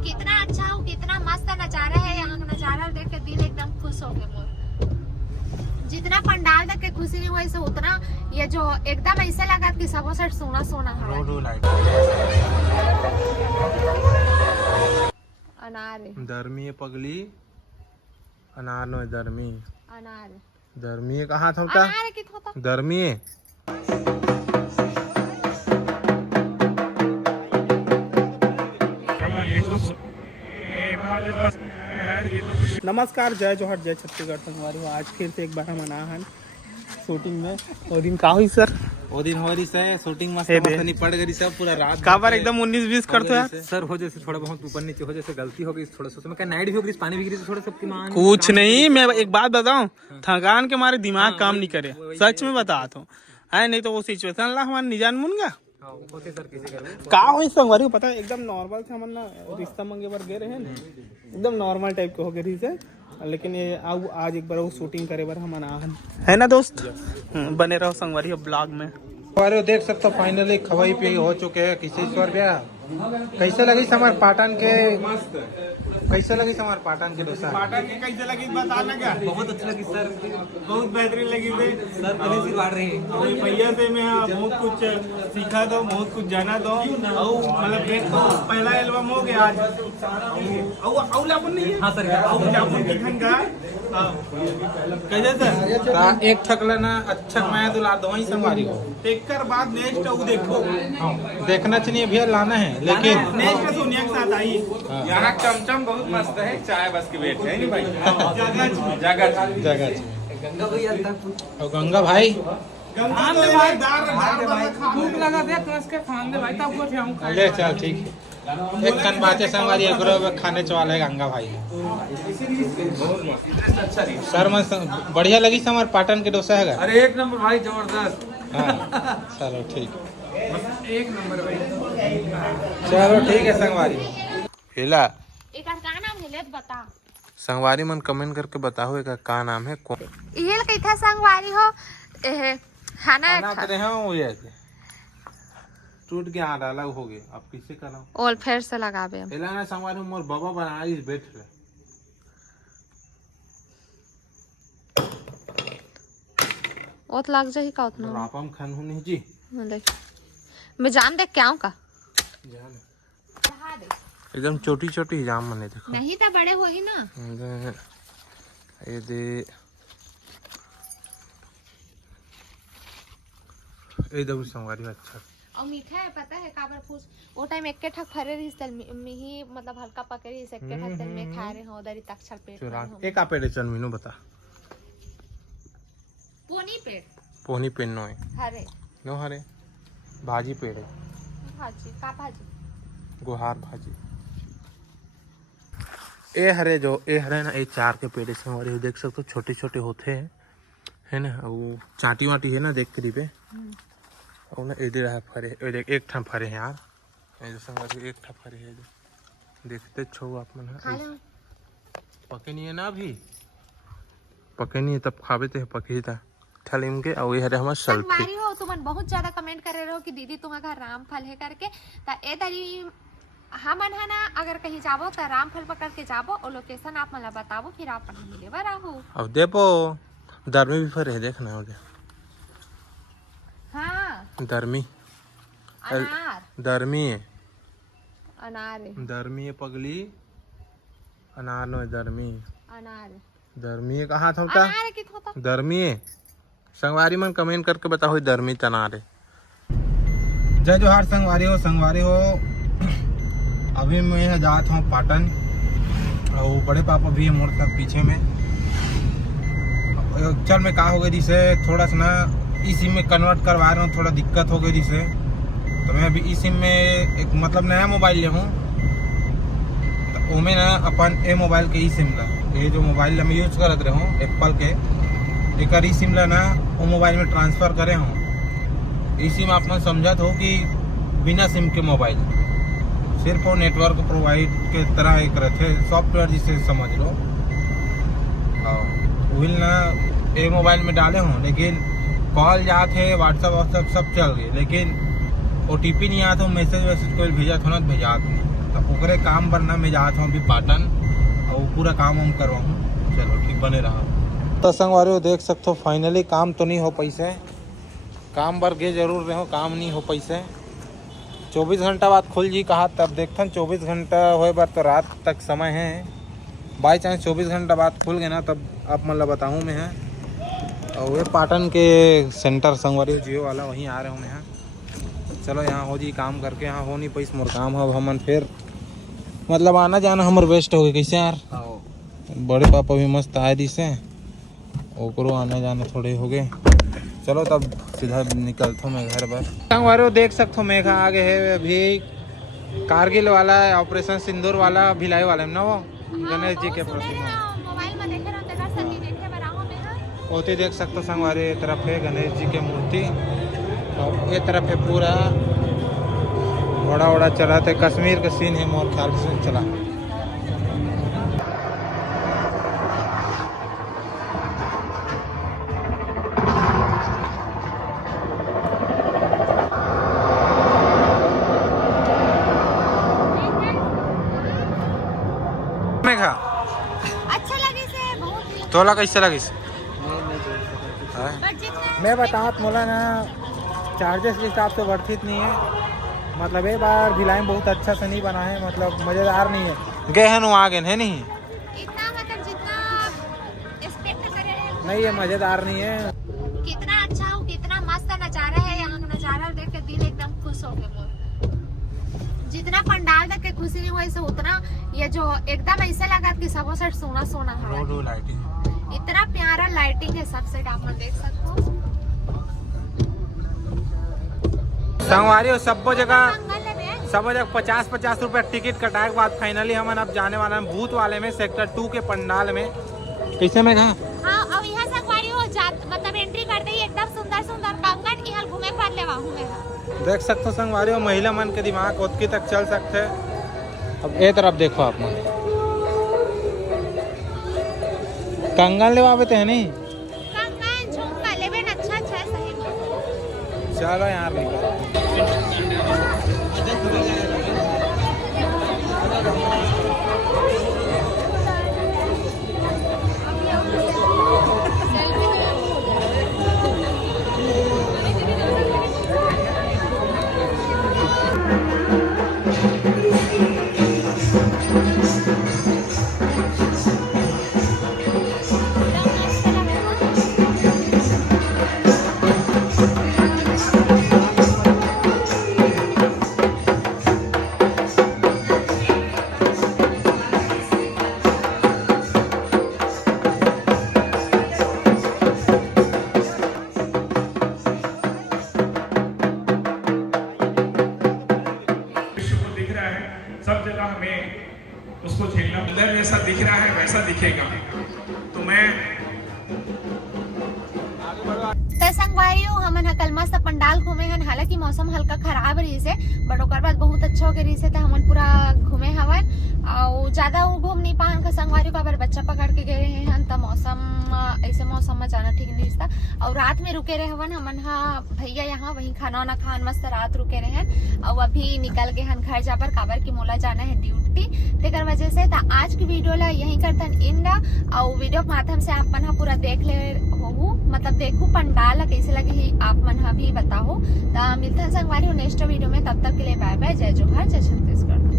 कितना अच्छा हो, कितना मस्त नजारा है यहाँ का। नजारा देख के दिल एकदम खुश हो गया। जितना पंडाल देख के खुशी नहीं हुई से उतना ये जो एकदम ऐसा लगा कि सब से सोना सोना है। अनार है। दरमी है पगली, अनार नो दरमी। अनार दरमी है कहाँ था उनका? अनार की थोता दरमी है। नमस्कार, जय जोहर, जय छत्तीसगढ़ संगवारी। आज फिर से एक बार हम आना हन शूटिंग में। वो दिन का हुई सर? वो दिन हो रही है शूटिंग मस्त निपट गई सब पूरा रात का बार एकदम 19-20 करते यार सर। हो जैसे थोड़ा बहुत ऊपर नीचे हो जैसे गलती हो गई थोड़ा सा, मैं नाइट भी हो गई, पानी भी गिरी थोड़ा सबकी मान कुछ नहीं। मैं एक बात बताऊं, थकान के मारे दिमाग काम नहीं करे, सच में बताता हूँ। है नहीं तो वो सिचुएशन ला हमारे निजान मुनगा का हुई संगवारी पता है। एकदम नॉर्मल से हमारे ना रिश्ता मंगे बार गए रहे ना, एकदम नॉर्मल टाइप के हो गए से। लेकिन ये आज एक बार वो शूटिंग करे बार हम आना है ना दोस्त। बने रहो संगवारी ब्लॉग में। देख सकते हो फाइनली खवाई पे हो चुके हैं किशेश्वर ब्याह। कैसे लगी हमारे पाटन के? कैसे लगी हमारे पाटन के डोसा? पाटन की कैसे लगी बताना क्या? बहुत अच्छी लगी सर, बहुत बेहतरीन लगी थे सर। गले से बाढ़ रहे हैं भैया से मैं बहुत कुछ सीखा दो, बहुत कुछ जाना दो। मतलब पहला एल्बम हो गया आज। हाँ सर, कैसे सर एक ठक लेना अच्छा मैं दुला दो ही संगवारी हो। देख कर बाद नेक्स्ट वो देखो। देखना चाहिए भैया, लाना है लेकिन नेक्स्ट सोनिया के साथ आई। यहाँ चमचम बहुत मस्त है, चाय बस की वेट है नहीं भाई। जगह गंगा भैया और गंगा भाई भूख लगा दे तो इसके खान दे भाई, तब कुछ हम खाए। ले चल ठीक है। एक कन बातें संगवारी खाने चवाले गंगा भाई सर। मैं बढ़िया लगी हमारे पाटन के डोसा है। अरे एक नंबर भाई, जबरदस्त। हाँ चलो ठीक, एक नंबर भाई। चलो ठीक है संगवारी। हिला एक का नाम है ले बता। संगवारी मन कमेंट करके बताओ एक का नाम है। कौन ये कैथा संगवारी हो खाना टूट गया अलग हो गया, अब किसे कराओ? और फिर से लगाबे हम। हिला संगवारी मोर बाबा बनाई बैठ रहे। ओत लग जाही का उतना रापम खान हूं नहीं जी। देख मैं जान देख क्या हूं का एकदम छोटी छोटी जाम मने देखो। नहीं तो बड़े हो ही ना। ये दे एकदम संगवारी अच्छा। और मीठा है पता है काबर फूस वो टाइम एक ठक फरे रही तल में ही मतलब हल्का पकड़ी से एक ठक तल में खा रहे हो उधर तक छल पेट एक आपेड़े चल मीनू बता। पोनी पेड़ नो है हरे नो हरे भाजी पेड़ है। भाजी का भाजी गुहार भाजी ए हरे जो ए हरे ना ये चार के पेड़ से हमारे देख सकते हो छोटे छोटे होते हैं है ना। वो चाटी वाटी है ना देख करीब पे और ना इधर है फरे देख एक ठा फरे हैं यार। ये संग एक ठा फरे है देखते छो आप मन पके नहीं है ना, अभी पके नहीं है तब खावे थे पके था ठलिम के। और ये हरे हमारे संगवारी हो तुमन बहुत ज्यादा कमेंट करे रहो कि दीदी तुम्हारा घर रामफल है करके। ता ए तरी हमन है ना अगर कहीं जाबो तो रामफल पकड़ के जाबो और लोकेशन आप मला बताबो फिर आप मिले बर आहू। अब देखो दरमी भी फरे है देखना हो। हाँ दरमी अनार दरमी है। अनार है। दरमी है पगली, अनार नो दरमी। अनार दरमी है कहाँ था उनका? अनार की थोता दरमी है संगवारी मन कमेंट करके बताओ दरमी तनार है। जय जोहार संगवारी हो। संगवारी हो अभी मैं जात हूँ पाटन और बड़े पापा भी है मोड़ तक पीछे में। चल मैं कहा हो गई जिसे थोड़ा सा ना ई सिम में कन्वर्ट करवा रहा हूँ, थोड़ा दिक्कत हो गई जिसे। तो मैं अभी ई सिम में एक मतलब नया मोबाइल ले हूँ तो उमें ना अपन ए मोबाइल के ई सिम ला ये जो मोबाइल मैं यूज करत रहे हूँ एप्पल के एक ई सिम ला ना वो मोबाइल में ट्रांसफ़र करे हूँ। ई सिम आप लोग समझत हो कि बिना सिम के मोबाइल सिर्फ वो नेटवर्क प्रोवाइड के तरह एक रहते सॉफ्टवेयर जिसे समझ लो। विल ना ए मोबाइल में डाले हों लेकिन कॉल जाते व्हाट्सअप सब चल गए लेकिन OTP नहीं आता, मैसेज वैसेज कोई भेजा था ना भेजा नहीं। तो ओकरे काम पर ना मैं जात हूँ अभी पाटन और पूरा काम हम करवाऊँ। चलो ठीक बने रहा। तो संगवारी देख सकते हो फाइनली काम तो नहीं हो पैसे, काम बर गे जरूर रहे हो, काम नहीं हो पैसे। 24 घंटा बाद खुल जी कहा तब देखथन 24 घंटा होए बार तो रात तक समय है। बाई चांस 24 घंटा बाद खुल गए ना तब आप मतलब बताऊँ मैं है। और वे पाटन के सेंटर संगवारी जियो वाला वहीं आ रहे हूँ मैं यहाँ। चलो यहाँ हो जी काम करके, यहाँ हो नहीं पैस मोर काम है। अब हमन फिर मतलब आना जाना हमार वेस्ट हो गए कैसे यार। बड़े पापा भी मस्त आए दी से, ओकरो आने जाने थोड़े हो गए। चलो तब सीधा निकलता हूँ मैं घर पर। संगवारी देख सकते हो मेघा आगे है अभी कारगिल वाला ऑपरेशन सिंदूर वाला भिलाई वाले में ना वो गणेश जी के प्रतिमा ओती देख सकते हो। संगवारी ये तरफ है गणेश जी की मूर्ति और ये तरफ है पूरा बड़ा बड़ा चला थे कश्मीर का सीन है मोर ख्याल से चला। मेघा अच्छा लगे से बहुत तोला कैसे लगी बट जितना मैं बताऊँ मोला ना चार्जेस के हिसाब से वर्थित नहीं है। मतलब एक बार भिलाई में बहुत अच्छा से नहीं बना है, मतलब मज़ेदार नहीं है। गए हैं वहाँ गए है नहीं, इतना मतलब जितना एक्सपेक्ट करे हैं नहीं ये मज़ेदार नहीं है। कितना अच्छा हो, कितना मस्त नजारा है यहाँ का। नजारा देख के दिल एकदम खुश हो गया मोर। जितना पंडाल देख के खुशी नहीं हुई से उतना ये जो एकदम ऐसा लगा कि सब साइड सोना सोना है। रोड लाइटिंग इतना प्यारा लाइटिंग है सब साइड, आप देख सकते हो। संगवारी सब जगह जंगल में सब जगह 50-50 रुपये टिकट कटाए के बाद फाइनली हम अब जाने वाला है भूत वाले में सेक्टर 2 के पंडाल में। कैसे में कहा हाँ अब यहाँ संगवारी हो जात मतलब एंट्री करते ही एकदम सुंदर सुंदर कंगन यहाँ घूमे पर लेवा हूँ। देख सकते हो संगवारी और महिला मन के दिमाग ओतकी तक चल सकते हैं। अब ए तरफ देखो आप कंगन ले आवे है नहीं कंगन झुमका लेवे अच्छा अच्छा है सही में। चलो यार निकल। सब जगह हमें उसको झेलना, अंदर जैसा दिख रहा है वैसा दिखेगा। तो मैं संगवारियों हमन कल मस्त पंडाल घूमे हन। हालांकि मौसम हल्का खराब रही से बट ओकर बाद बहुत अच्छा हो गए रही से तो हमन पूरा घूमे हवन और ज्यादा घूम नहीं पान का संगवारियों का बच्चा पकड़ के गए हैं तो मौसम ऐसे मौसम में जाना ठीक नहीं था। और रात में रुके रहे हवन हमन भैया यहाँ वहीं खाना वाना खान मस्त रात रुके रहे हैं और अभी निकल गए हन घर जाकर काबर की मोला जाना है ड्यूटी तेकर वजह से। तो आज की वीडियो ला यही करतन इन और वीडियो के माध्यम से आप मन पूरा देख ले हो मतलब देखो पंडाल कैसे लगे ही आप मन भी बताओ। तो मिलते हैं संगवारी नेक्स्ट वीडियो में, तब तक के लिए बाय बाय, जय जोहार, जय छत्तीसगढ़।